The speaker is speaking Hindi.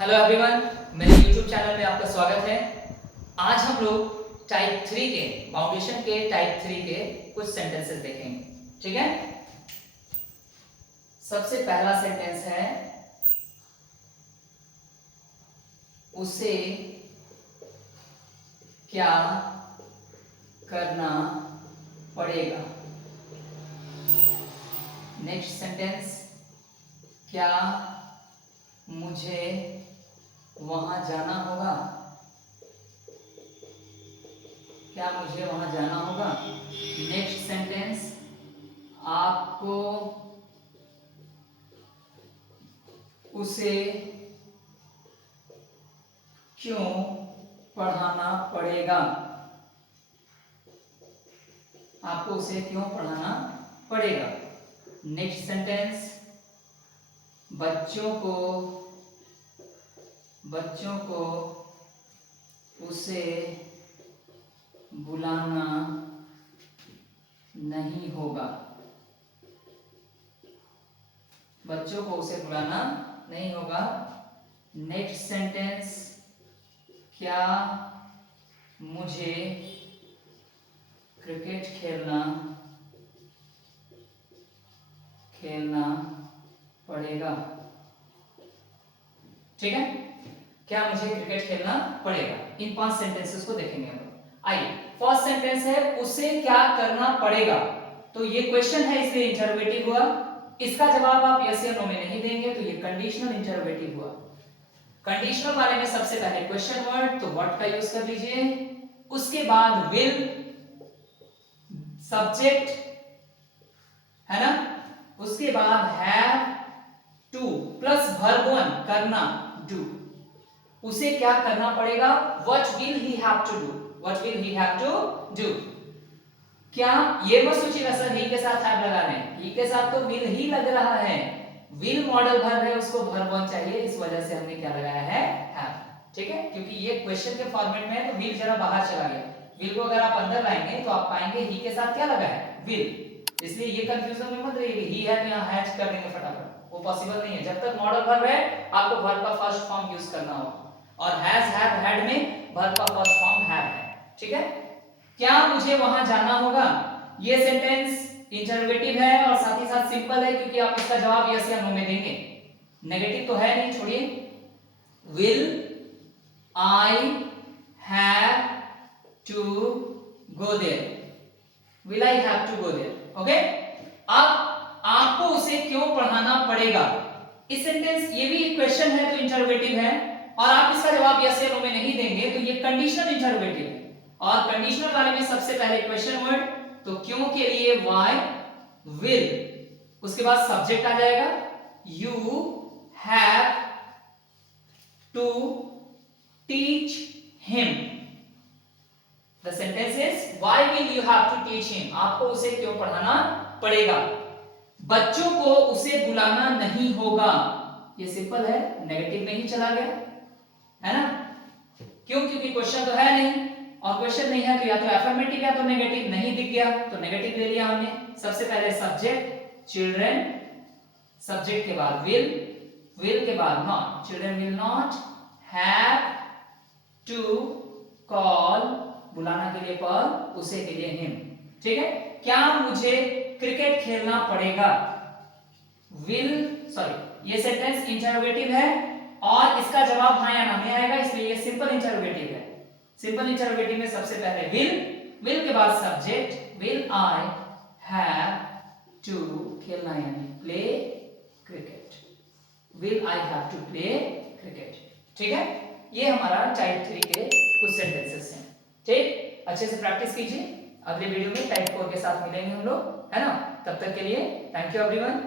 हेलो एवरीवन, मेरे YouTube चैनल में आपका स्वागत है। आज हम लोग टाइप 3 के फाउंडेशन के टाइप 3 के कुछ सेंटेंसेस देखेंगे। ठीक है, सबसे पहला सेंटेंस है उसे क्या करना पड़ेगा। नेक्स्ट सेंटेंस, क्या मुझे वहां जाना होगा। क्या मुझे वहां जाना होगा। नेक्स्ट सेंटेंस, आपको उसे क्यों पढ़ाना पड़ेगा। आपको उसे क्यों पढ़ाना पड़ेगा। नेक्स्ट सेंटेंस, बच्चों को उसे बुलाना नहीं होगा। बच्चों को उसे बुलाना नहीं होगा। नेक्स्ट सेंटेंस, क्या मुझे क्रिकेट खेलना पड़ेगा। ठीक है, क्या मुझे क्रिकेट खेलना पड़ेगा। इन 5 सेंटेंसेस को देखेंगे हम लोग। आइए, फर्स्ट सेंटेंस है उसे क्या करना पड़ेगा। तो ये क्वेश्चन है इसलिए इंटरोगेटिव हुआ। इसका जवाब आप यस या नो में नहीं देंगे तो ये कंडीशनल इंटरोगेटिव हुआ। कंडीशनल वाले में सबसे पहले क्वेश्चन वर्ड, तो व्हाट का यूज कर लीजिए। उसके बाद विल, सब्जेक्ट है ना। उसके बाद हैव टू प्लस वर्ब 1 करना, डू। उसे क्या करना पड़ेगा, what will he have to do, what will he have to do। क्या ये मत सोचिएगा सर ही के साथ have लगा रहे हैं, ही के साथ तो will ही लग रहा है। will मॉडल वर्ब है, उसको वर्ब 1 चाहिए, इस वजह से हमने क्या लगाया है, have। ठीक है, क्योंकि ये क्वेश्चन के फॉर्मेट में है तो will जरा बाहर चला गया। will को अगर आप अंदर लाएंगे तो आप पाएंगे ही के साथ क्या लगा है, will। इसलिए ये कंफ्यूजन में मत रहिए ही है या हैज कर देंगे फटाफट, वो पॉसिबल नहीं है। जब तक मॉडल वर्ब है आपको वर्ब का फर्स्ट फॉर्म यूज करना होगा, और हैज हैव हैड में वर्ब का फर्स्ट फॉर्म हैव है। ठीक है, क्या मुझे वहां जाना होगा। ये सेंटेंस इंटरोगेटिव है और साथ ही साथ सिंपल है, क्योंकि आप इसका जवाब यस या नो में देंगे। नेगेटिव तो है नहीं, छोड़िए। Will I have to go there, will I have to go there. Okay, अब आपको उसे क्यों पढ़ाना पड़ेगा। इस सेंटेंस ये भी एक क्वेश्चन है तो इंटरोगेटिव है, और आप इसका जवाब यस या नो में नहीं देंगे तो ये कंडीशनल इंटरोगेटिव है। और कंडीशनल वाले में सबसे पहले क्वेश्चन वर्ड, तो क्यों के लिए व्हाई, विल, उसके बाद सब्जेक्ट आ जाएगा, you have to teach him. The sentence is why will you have to teach him, आपको उसे क्यों पढ़ाना पड़ेगा। बच्चों को उसे बुलाना नहीं होगा, ये सिंपल है, नेगेटिव में ही चला गया है ना। क्यों, क्योंकि क्वेश्चन तो है नहीं, और क्वेश्चन नहीं है तो या तो अफर्मेटिव या तो नेगेटिव, नहीं दिख गया तो नेगेटिव ले लिया हमने। सबसे पहले सब्जेक्ट चिल्ड्रन, सब्जेक्ट के बाद विल, विल के बाद not, children will not have to call, बुलाना के लिए कॉल, उसे के लिए हिम। ठीक है, क्या मुझे क्रिकेट खेलना पड़ेगा। विल, सॉरी, ये सेंटेंस इंटरोगेटिव है और इसका जवाब हाँ या ना में आएगा, इसलिए ये सिंपल इंटरोगेटिव है। सिंपल इंटरोगेटिव में सबसे पहले विल, विल के बाद subject, will I have to, खेलना यानी play cricket, will I have to play cricket. ठीक है, ये हमारा टाइप 3 के कुछ सेंटेंसेस हैं। ठीक, अच्छे से प्रैक्टिस कीजिए। अगले वीडियो में टाइप 4 के साथ मिलेंगे हम लोग, है ना। तब तक के लिए थैंक यू एवरीवन।